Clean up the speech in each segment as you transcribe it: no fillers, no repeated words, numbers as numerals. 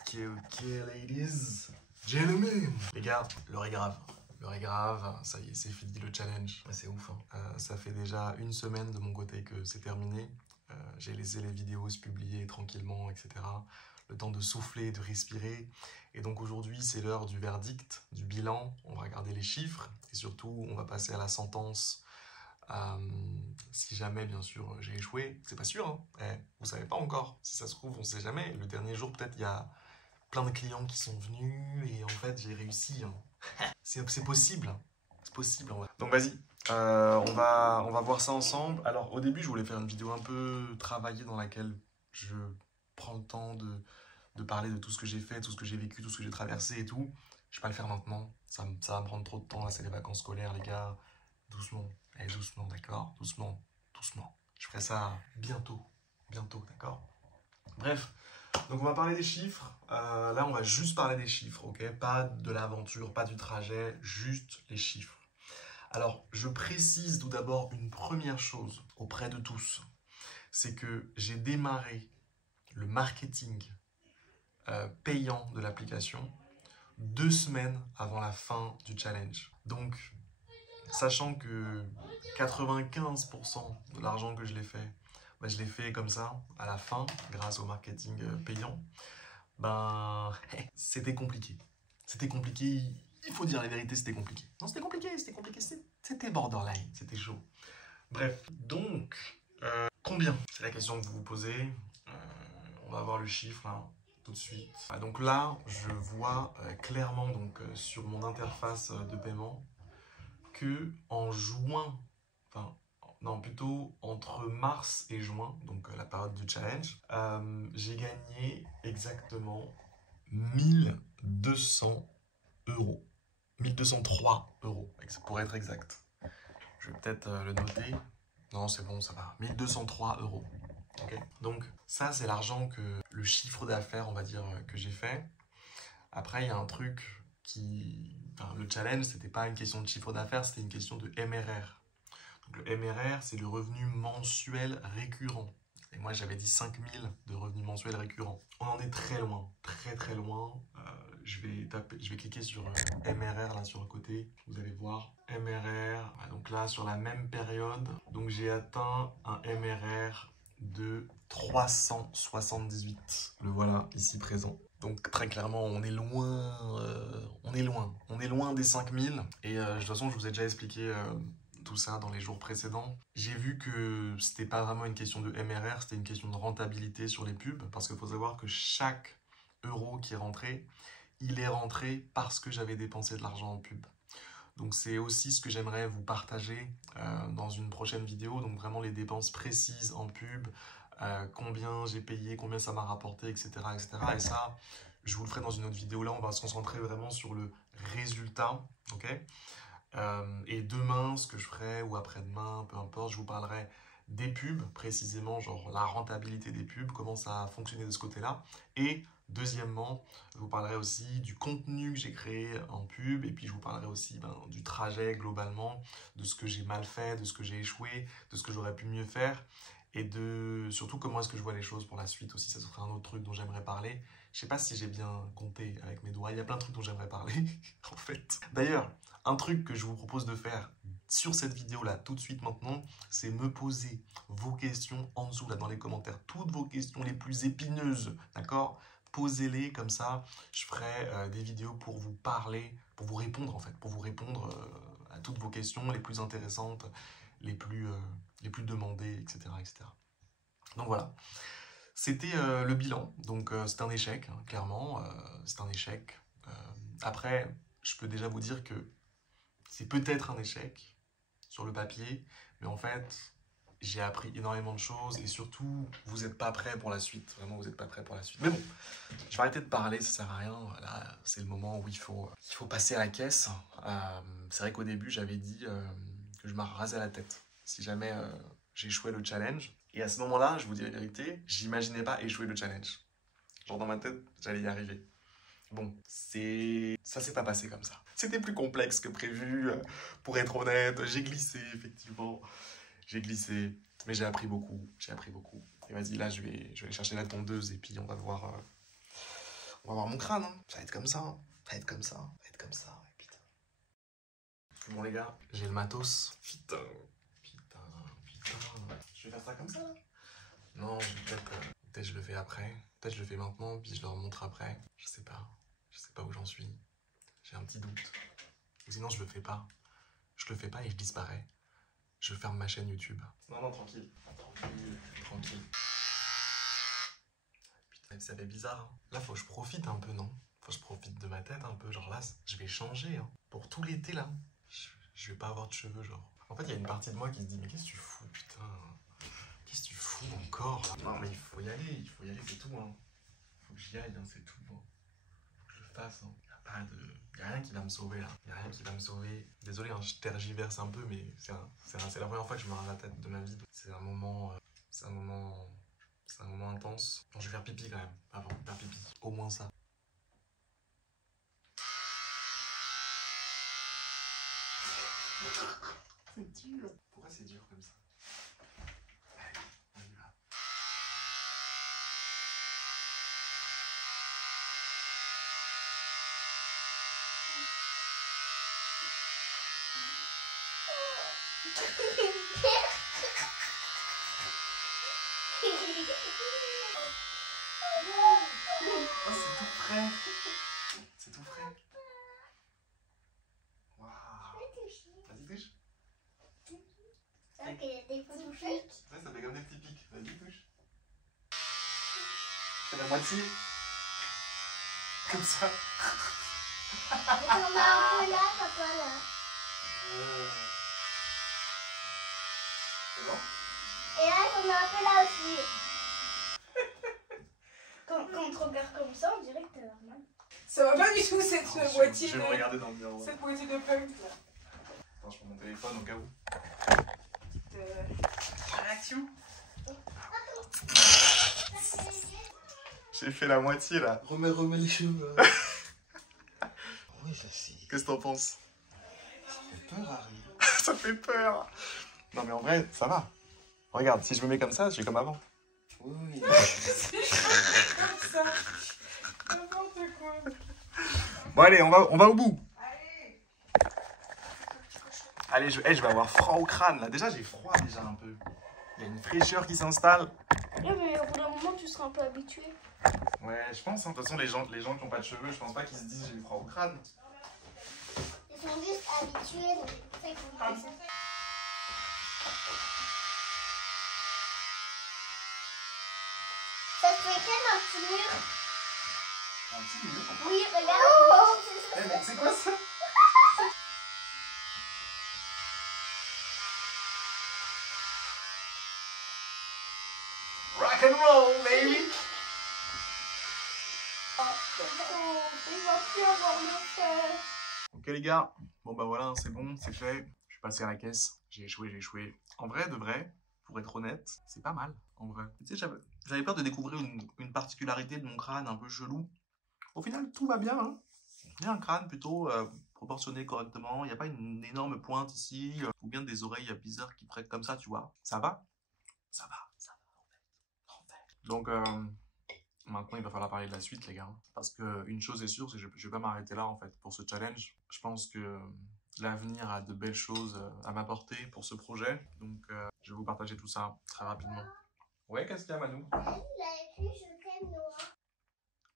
Ok, ladies, gentlemen. Les gars, l'heure est grave. L'heure est grave, ça y est, c'est fini le challenge. C'est ouf, hein. Ça fait déjà une semaine de mon côté que c'est terminé. J'ai laissé les vidéos se publier tranquillement, etc. Le temps de souffler, de respirer. Et donc aujourd'hui, c'est l'heure du verdict, du bilan. On va regarder les chiffres et surtout, on va passer à la sentence. Si jamais, bien sûr, j'ai échoué, c'est pas sûr, hein. Vous savez pas encore. Si ça se trouve, on sait jamais. Le dernier jour, peut-être, il y a plein de clients qui sont venus et en fait, j'ai réussi, hein. C'est possible, hein. C'est possible, en vrai. Donc, vas-y. On va voir ça ensemble. Alors, au début, je voulais faire une vidéo un peu travaillée dans laquelle je prends le temps de parler de tout ce que j'ai fait, tout ce que j'ai vécu, tout ce que j'ai traversé et tout. Je vais pas le faire maintenant. Ça va me prendre trop de temps. Là, c'est les vacances scolaires, les gars. Doucement. Allez, doucement, d'accord? Doucement, doucement. Je ferai ça bientôt. Bientôt, d'accord? Bref. Donc, on va parler des chiffres. Là, on va juste parler des chiffres, ok? Pas de l'aventure, pas du trajet, juste les chiffres. Alors, je précise tout d'abord une première chose auprès de tous. C'est que j'ai démarré le marketing payant de l'application 2 semaines avant la fin du challenge. Donc, sachant que 95% de l'argent que je l'ai fait, ben, je l'ai fait comme ça, à la fin, grâce au marketing payant, ben, c'était compliqué. C'était compliqué, il faut dire la vérité, c'était compliqué. Non, c'était compliqué, c'était borderline, c'était chaud. Bref, donc, combien? C'est la question que vous vous posez. On va voir le chiffre, là, tout de suite. Donc là, je vois clairement donc, sur mon interface de paiement que en juin, enfin, non, plutôt entre mars et juin, donc la période du challenge, j'ai gagné exactement 1200 euros. 1203 euros, pour être exact. Je vais peut-être le noter. Non, c'est bon, ça va. 1203 euros. Okay. Donc, ça, c'est l'argent que le chiffre d'affaires, on va dire, que j'ai fait. Après, il y a un truc qui... Enfin, le challenge, c'était pas une question de chiffre d'affaires, c'était une question de MRR. Donc, le MRR, c'est le revenu mensuel récurrent. Et moi, j'avais dit 5000 de revenus mensuels récurrents. On en est très loin, très très loin. Je vais cliquer sur MRR là sur le côté. Vous allez voir MRR. Donc là, sur la même période, donc j'ai atteint un MRR de 378. Le voilà ici présent. Donc très clairement, on est loin, on est loin des 5000. Et de toute façon, je vous ai déjà expliqué tout ça dans les jours précédents. J'ai vu que c'était pas vraiment une question de MRR, c'était une question de rentabilité sur les pubs, parce qu'il faut savoir que chaque euro qui est rentré, il est rentré parce que j'avais dépensé de l'argent en pub. Donc c'est aussi ce que j'aimerais vous partager dans une prochaine vidéo, donc vraiment les dépenses précises en pub, combien j'ai payé, combien ça m'a rapporté, etc., etc. Et ça, je vous le ferai dans une autre vidéo. Là, on va se concentrer vraiment sur le résultat, ok? Et demain, ce que je ferai, ou après-demain, peu importe, je vous parlerai des pubs, précisément, genre la rentabilité des pubs, comment ça a fonctionné de ce côté-là. Et deuxièmement, je vous parlerai aussi du contenu que j'ai créé en pub, et puis je vous parlerai aussi du trajet globalement, de ce que j'ai mal fait, de ce que j'ai échoué, de ce que j'aurais pu mieux faire, et de surtout comment est-ce que je vois les choses pour la suite aussi. Ça serait un autre truc dont j'aimerais parler. Je sais pas si j'ai bien compté avec mes doigts, il y a plein de trucs dont j'aimerais parler, en fait. D'ailleurs, un truc que je vous propose de faire sur cette vidéo-là, tout de suite maintenant, c'est me poser vos questions en dessous, là, dans les commentaires. Toutes vos questions les plus épineuses, d'accord? Posez-les comme ça. Je ferai des vidéos pour vous parler, pour vous répondre, en fait. Pour vous répondre à toutes vos questions les plus intéressantes, les plus demandées, etc., etc. Donc voilà. C'était le bilan. Donc c'est un échec, hein, clairement. C'est un échec. Après, je peux déjà vous dire que c'est peut-être un échec sur le papier, mais en fait, j'ai appris énormément de choses et surtout, vous n'êtes pas prêts pour la suite. Vraiment, vous n'êtes pas prêts pour la suite. Mais bon, je vais arrêter de parler, ça sert à rien. Là, c'est le moment où il faut passer à la caisse. C'est vrai qu'au début, j'avais dit que je m'arrasais la tête si jamais j'échouais le challenge. Et à ce moment-là, je vous dis la vérité, j'imaginais pas échouer le challenge. Genre dans ma tête, j'allais y arriver. Bon, ça s'est pas passé comme ça. C'était plus complexe que prévu, pour être honnête. J'ai glissé, effectivement. J'ai glissé, mais j'ai appris beaucoup. Et vas-y, là, je vais aller chercher la tondeuse et puis on va voir On va voir mon crâne, hein. Ça va être comme ça, hein. Ça va être comme ça, ça va être comme ça, ouais, putain. Bon les gars, j'ai le matos. Putain. Je vais faire ça comme ça là? Non, peut-être je le fais après. Peut-être je le fais maintenant, puis je leur montre après. Je sais pas. Je sais pas où j'en suis. J'ai un petit doute. Ou sinon je le fais pas. Je le fais pas et je disparais. Je ferme ma chaîne YouTube. Non, tranquille. Tranquille. Putain, ça fait bizarre. Hein. Là, faut que je profite un peu, non? Faut que je profite de ma tête un peu. Genre là, je vais changer. Hein. Pour tout l'été, là. Je vais pas avoir de cheveux, genre. En fait, il y a une partie de moi qui se dit, mais qu'est-ce que tu fous, putain? Qu'est-ce que tu fous encore là? Non, mais il faut y aller, c'est tout. Hein. Faut que j'y aille, hein, c'est tout. Hein. Faut que je le fasse. Hein. Y a rien qui va me sauver là. Y a rien qui va me sauver. Désolé, hein, je tergiverse un peu, mais c'est la première fois que je me rase la tête de ma vie. C'est un moment intense. Bon, je vais faire pipi quand même. Avant de faire pipi. Au moins ça. C'est dur. Pourquoi c'est dur comme ça? Allez, on y va. Oh, c'est tout frais. C'est tout frais. Waouh. Vas-y, touche. Ok, il y a des petits pics. Ouais, ça fait comme des petits pics. Vas-y, touche. Fais la moitié. Comme ça. Et t'en as un peu là, papa, là. C'est bon? Et là, t'en as un peu là aussi. Quand on te regarde comme ça, on dirait que t'es normal. Ça va pas du tout cette moitié Je vais me regarder dans le miroir. Cette moitié de punk là. Attends, je prends mon téléphone au cas où. Petite réaction. J'ai fait la moitié là. Remets les cheveux. Oui, ça c'est. Qu'est-ce que t'en penses? Ça fait peur, Harry. Ça fait peur. Non mais en vrai, ça va. Regarde, si je me mets comme ça, je suis comme avant. Oui. Comme ça. N'importe quoi. Bon allez, on va au bout. Allez. Allez, je vais avoir froid au crâne là. Déjà, j'ai froid déjà un peu. Il y a une fraîcheur qui s'installe. Ouais, mais au bout d'un moment, tu seras un peu habitué. Ouais, je pense. Hein. De toute façon, les gens qui n'ont pas de cheveux, je pense pas qu'ils se disent j'ai froid au crâne. Ils sont juste habitués, donc c'est pour ça qu'ils font comme ça. Ça te fait quel un petit mur? Un petit mur. Oui, regarde. Eh mais c'est quoi ça? Rock and roll, baby! Il va plus avoir le fer. Ok les gars, bon bah voilà, c'est bon, c'est fait. Je suis passé à la caisse, j'ai échoué. En vrai, de vrai, pour être honnête, c'est pas mal, en vrai. Tu sais, j'avais peur de découvrir une particularité de mon crâne un peu chelou. Au final, tout va bien, hein. J'ai un crâne plutôt proportionné correctement, il n'y a pas une énorme pointe ici, ou bien des oreilles bizarres qui prennent comme ça, tu vois. Ça va, en fait. Donc, maintenant, il va falloir parler de la suite, les gars. Parce qu'une chose est sûre, c'est que je ne vais pas m'arrêter là, en fait, pour ce challenge. Je pense que l'avenir a de belles choses à m'apporter pour ce projet. Donc, je vais vous partager tout ça très rapidement. Ouais, qu'est-ce qu'il y a, Manou? Il a écrit je t'aime, Noah.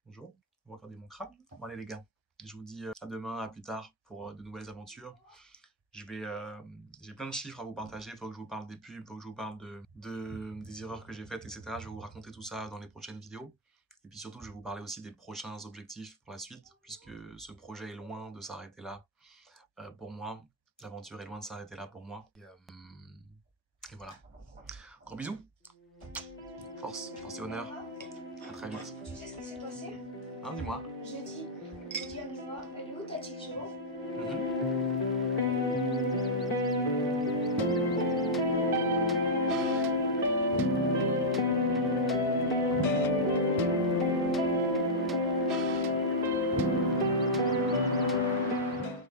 Bonjour, vous regardez mon crâne? Bon, allez, les gars, je vous dis à demain, à plus tard, pour de nouvelles aventures. J'ai plein de chiffres à vous partager, il faut que je vous parle des pubs, il faut que je vous parle des erreurs que j'ai faites, etc. Je vais vous raconter tout ça dans les prochaines vidéos. Et puis surtout, je vais vous parler aussi des prochains objectifs pour la suite, puisque ce projet est loin de s'arrêter là pour moi. L'aventure est loin de s'arrêter là pour moi. Et voilà. Gros bisous. Force et honneur. À très vite. Tu sais ce qui s'est passé? Hein, dis-moi. J'ai dit à Noah, elle est où ta tige?